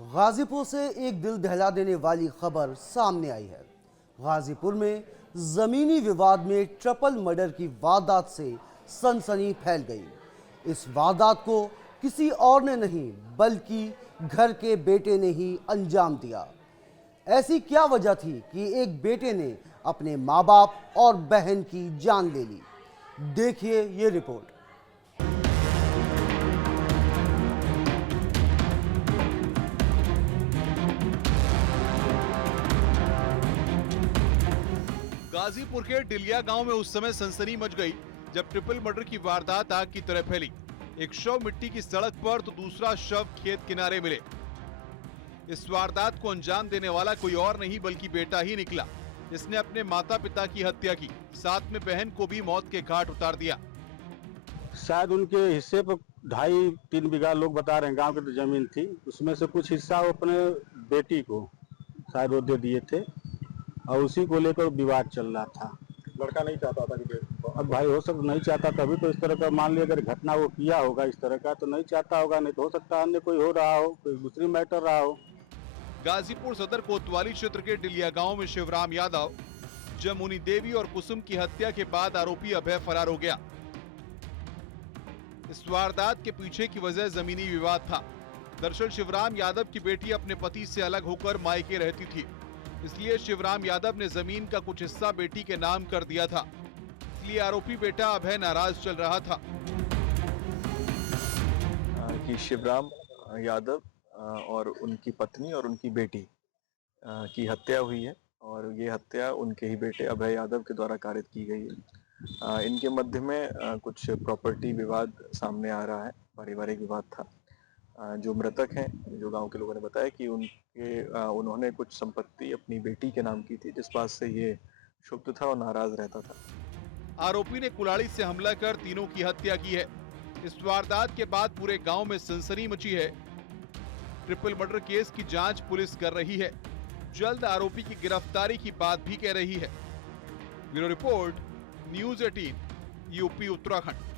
गाजीपुर से एक दिल दहला देने वाली खबर सामने आई है। गाजीपुर में जमीनी विवाद में ट्रिपल मर्डर की वारदात से सनसनी फैल गई। इस वारदात को किसी और ने नहीं बल्कि घर के बेटे ने ही अंजाम दिया। ऐसी क्या वजह थी कि एक बेटे ने अपने माँ बाप और बहन की जान ले ली? देखिए ये रिपोर्ट। गाजीपुर के डिलिया गांव में उस समय सनसनी मच गई जब ट्रिपल मर्डर की वारदात आग की तरह फैली। एक शव मिट्टी की सड़क पर तो दूसरा शव खेत किनारे मिले। इस वारदात को अंजाम देने वाला कोई और नहीं बल्कि बेटा ही निकला, जिसने अपने माता पिता की हत्या की, साथ में बहन को भी मौत के घाट उतार दिया। शायद उनके हिस्से पर 2.5-3 बीघा लोग बता रहे हैं गांव की तो जमीन थी, उसमें से कुछ हिस्सा वो अपने बेटी को शायद वो दे दिए थे और उसी को लेकर विवाद चल रहा था। लड़का नहीं चाहता था कि अब भाई हो सकता नहीं चाहता, तभी तो इस तरह का मान लिया अगर घटना वो किया होगा इस तरह का तो नहीं चाहता होगा, नहीं तो हो सकता अन्य कोई हो रहा हो, कोई दूसरी मैटर रहा हो। गाजीपुर सदर कोतवाली क्षेत्र के डिलिया गांव में शिवराम यादव, जमुनी देवी और कुसुम की हत्या के बाद आरोपी अभय फरार हो गया। इस वारदात के पीछे की वजह जमीनी विवाद था। दरअसल शिवराम यादव की बेटी अपने पति से अलग होकर मायके रहती थी, इसलिए शिवराम यादव ने जमीन का कुछ हिस्सा बेटी के नाम कर दिया था। इसलिए आरोपी बेटा अभय नाराज चल रहा था कि शिवराम यादव और उनकी पत्नी और उनकी बेटी की हत्या हुई है और ये हत्या उनके ही बेटे अभय यादव के द्वारा कारित की गई है। इनके मध्य में कुछ प्रॉपर्टी विवाद सामने आ रहा है, पारिवारिक विवाद था। जो मृतक हैं, जो गांव के लोगों ने बताया कि उन्होंने कुछ संपत्ति अपनी बेटी के नाम की थी, जिस बात से ये क्षुब्ध था और नाराज रहता था। आरोपी ने कुल्हाड़ी से हमला कर तीनों की हत्या की है। इस वारदात के बाद पूरे गांव में सनसनी मची है। ट्रिपल मर्डर केस की जांच पुलिस कर रही है। जल्द आरोपी की गिरफ्तारी की बात भी कह रही है। Bureau report, news 18, UP Uttarakhand.